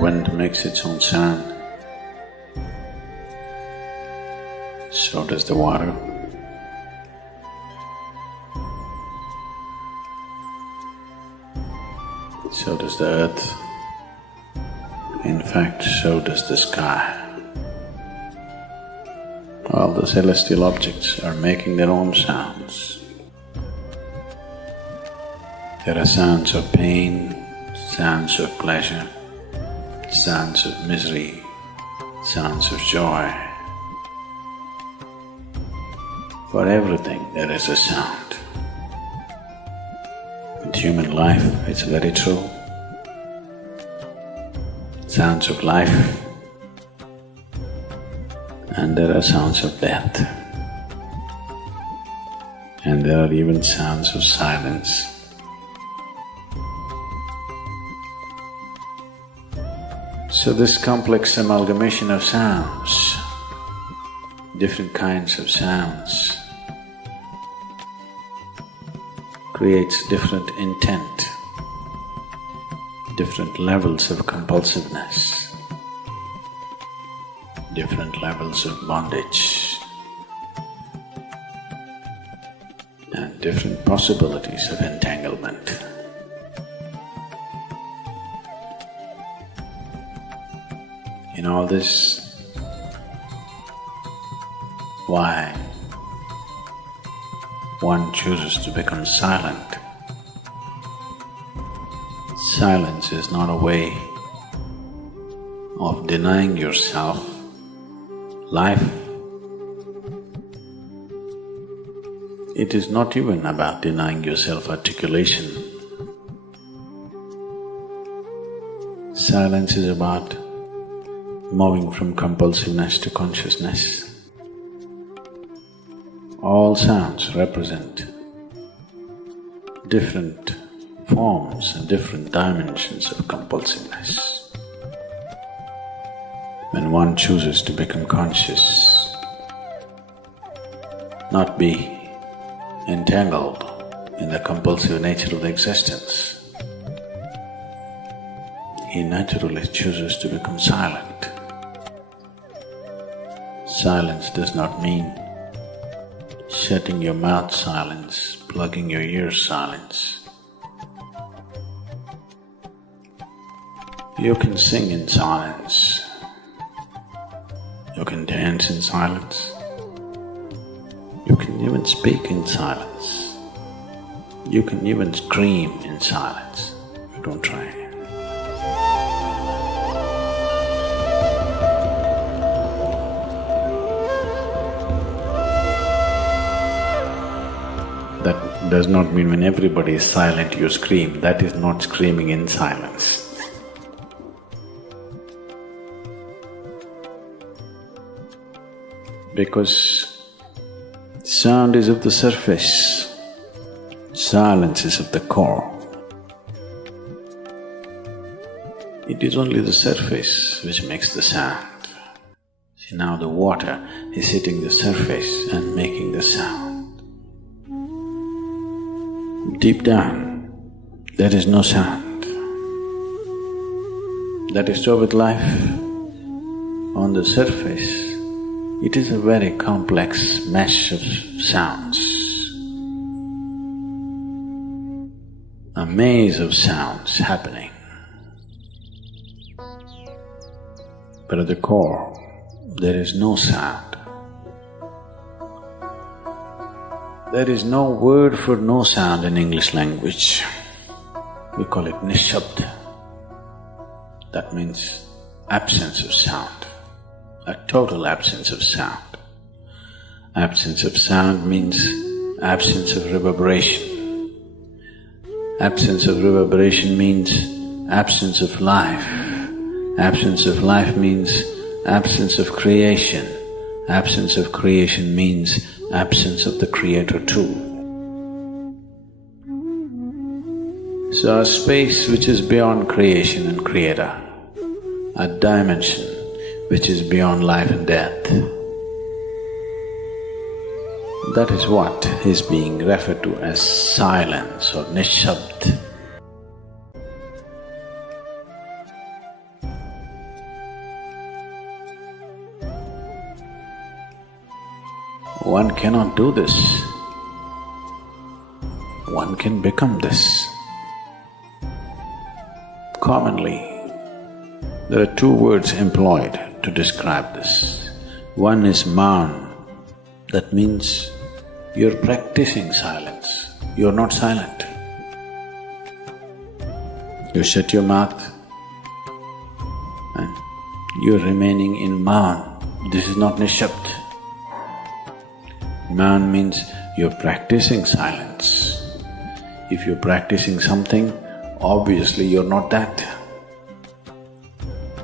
wind makes its own sound, so does the water. So does the earth. In fact, so does the sky. All the celestial objects are making their own sounds. There are sounds of pain, sounds of pleasure, sounds of misery, sounds of joy. For everything there is a sound. With human life, it's very true. Sounds of life, and there are sounds of death, and there are even sounds of silence. So this complex amalgamation of sounds, different kinds of sounds, creates different intent, different levels of compulsiveness, different levels of bondage, and different possibilities of entanglement. In all this, why one chooses to become silent. Silence is not a way of denying yourself life. It is not even about denying yourself articulation. Silence is about moving from compulsiveness to consciousness. All sounds represent different forms and different dimensions of compulsiveness. When one chooses to become conscious, not be entangled in the compulsive nature of the existence, he naturally chooses to become silent. Silence does not mean shutting your mouth silence, plugging your ears silence. You can sing in silence, you can dance in silence, you can even speak in silence, you can even scream in silence. Don't try. That does not mean when everybody is silent you scream. That is not screaming in silence. Because sound is of the surface, silence is of the core. It is only the surface which makes the sound. See, now the water is hitting the surface and making the sound. Deep down, there is no sound. That is so with life. On the surface, it is a very complex mesh of sounds, a maze of sounds happening. But at the core, there is no sound. There is no word for no sound in English language. We call it nishabd. That means absence of sound, a total absence of sound. Absence of sound means absence of reverberation. Absence of reverberation means absence of life. Absence of life means absence of creation. Absence of creation means absence of the Creator too. So a space which is beyond creation and Creator, a dimension which is beyond life and death, that is what is being referred to as silence or nishabd. one cannot do this. One can become this. Commonly, there are two words employed to describe this. One is man, that means you're practicing silence, you're not silent. You shut your mouth and you're remaining in man. This is not nishabd. Man means you're practicing silence. If you're practicing something, obviously you're not that.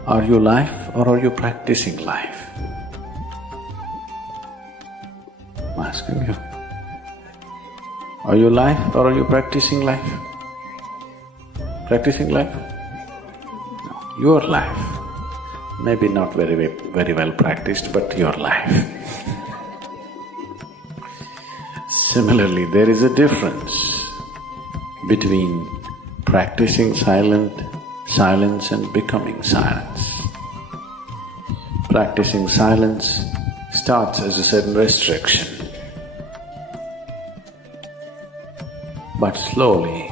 Are you life or are you practicing life? I'm asking you. Are you life or are you practicing life? Practicing life? No, your life. Maybe not very well practiced, but your life. Similarly, there is a difference between practicing silence and becoming silence. Practicing silence starts as a certain restriction, but slowly,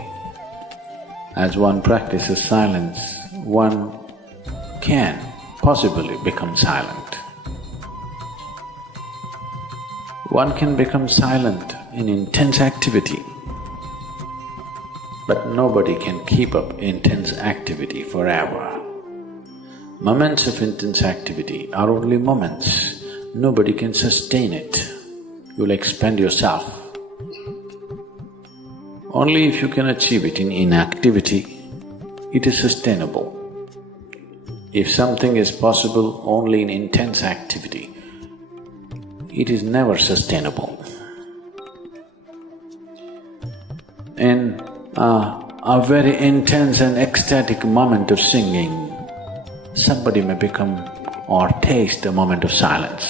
as one practices silence, one can possibly become silent. One can become silent in intense activity, but nobody can keep up intense activity forever. Moments of intense activity are only moments, nobody can sustain it. You'll expend yourself. Only if you can achieve it in inactivity, it is sustainable. If something is possible only in intense activity, it is never sustainable. In a very intense and ecstatic moment of singing, somebody may become or taste a moment of silence.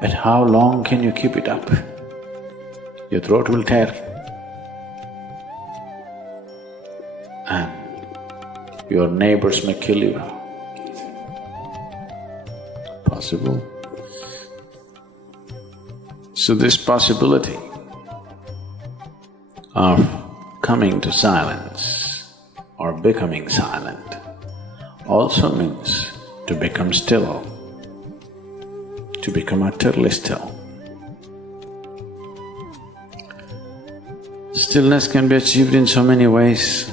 But how long can you keep it up? Your throat will tear. And your neighbors may kill you. Possible. So this possibility of coming to silence or becoming silent also means to become still, to become utterly still. Stillness can be achieved in so many ways.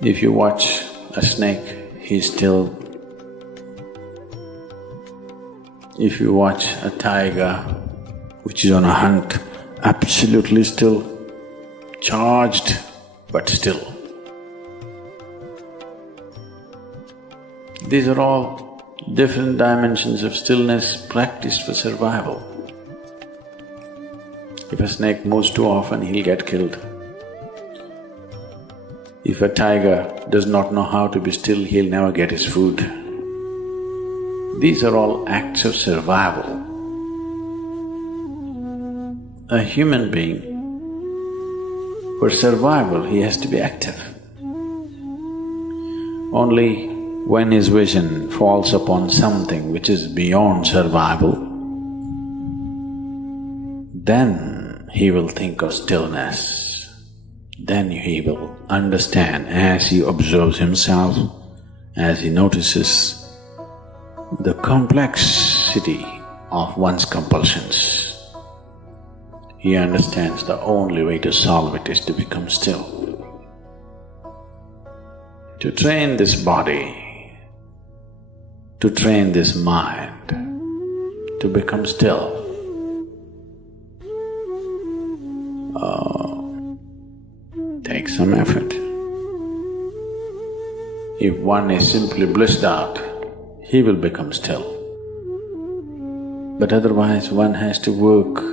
If you watch a snake, he's still. If you watch a tiger which is on a hunt, absolutely still, charged but still. These are all different dimensions of stillness practiced for survival. If a snake moves too often, he'll get killed. If a tiger does not know how to be still, he'll never get his food. These are all acts of survival. A human being, for survival, he has to be active. Only when his vision falls upon something which is beyond survival, then he will think of stillness. Then he will understand as he observes himself, as he notices the complexity of one's compulsions. He understands the only way to solve it is to become still. To train this body, to train this mind, to become still, takes some effort. If one is simply blissed out, he will become still. But otherwise one has to work.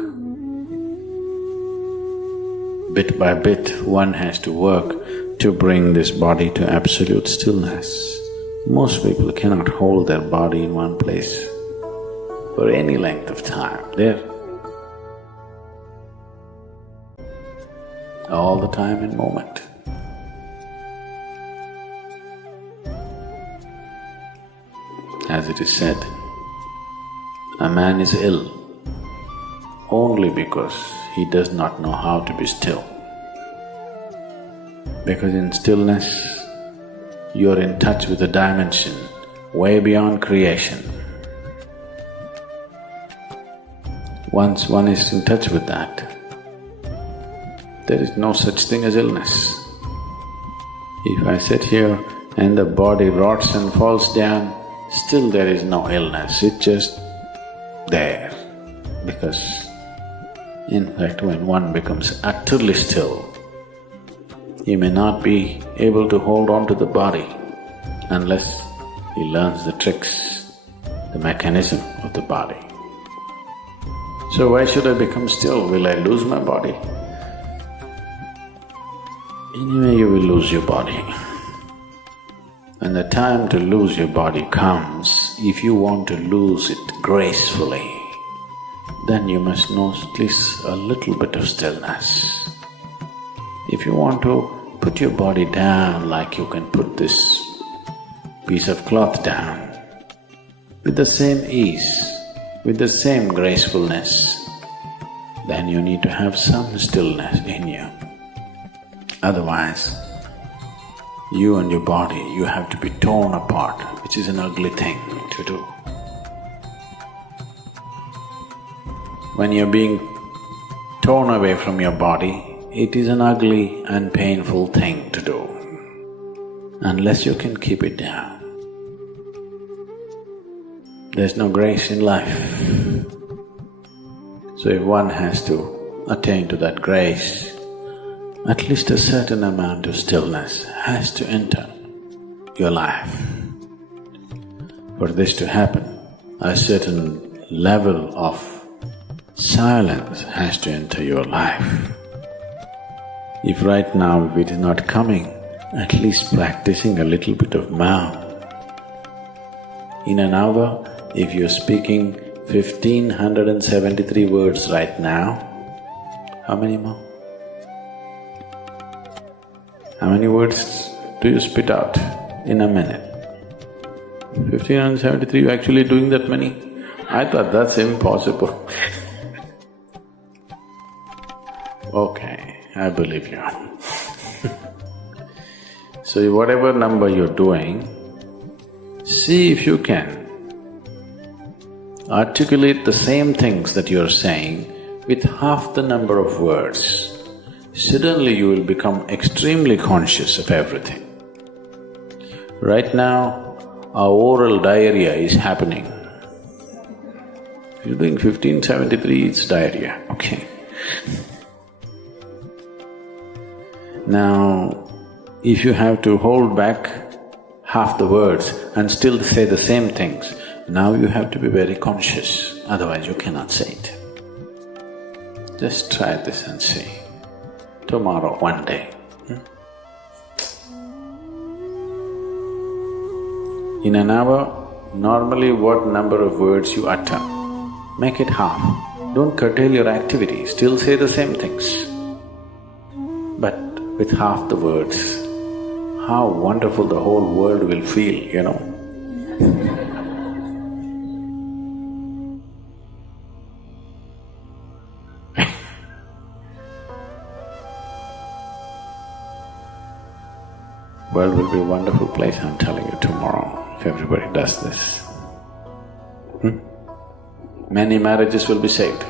Bit by bit, one has to work to bring this body to absolute stillness. Most people cannot hold their body in one place for any length of time. They're all the time in moment. As it is said, A man is ill only because he does not know how to be still. Because in stillness, you're in touch with a dimension way beyond creation. Once one is in touch with that, there is no such thing as illness. If I sit here and the body rots and falls down, still there is no illness, it's just there. Because in fact, when one becomes utterly still, he may not be able to hold on to the body unless he learns the tricks, the mechanism of the body. So why should I become still? Will I lose my body? Anyway, you will lose your body. When the time to lose your body comes, if you want to lose it gracefully, then you must know at least a little bit of stillness. If you want to put your body down like you can put this piece of cloth down, with the same ease, with the same gracefulness, then you need to have some stillness in you. Otherwise, you and your body, you have to be torn apart, which is an ugly thing to do. When you're being torn away from your body, it is an ugly and painful thing to do, unless you can keep it down. There's no grace in life. So if one has to attain to that grace, at least a certain amount of stillness has to enter your life. For this to happen, a certain level of silence has to enter your life. If right now it is not coming, at least practicing a little bit of mouth. In an hour, if you're speaking 1573 words right now, how many more? How many words do you spit out in a minute? 1573, you're actually doing that many? I thought that's impossible. Okay, I believe you. So whatever number you're doing, see if you can articulate the same things that you're saying with half the number of words. Suddenly you will become extremely conscious of everything. Right now, our oral diarrhea is happening. If you're doing 1573, it's diarrhea, okay. Now, if you have to hold back half the words and still say the same things, now you have to be very conscious, otherwise you cannot say it. Just try this and see. Tomorrow, one day. In an hour, normally what number of words you utter, make it half. Don't curtail your activity, still say the same things. But with half the words, how wonderful the whole world will feel, you know. World will be a wonderful place, I'm telling you, tomorrow, if everybody does this. Many marriages will be saved.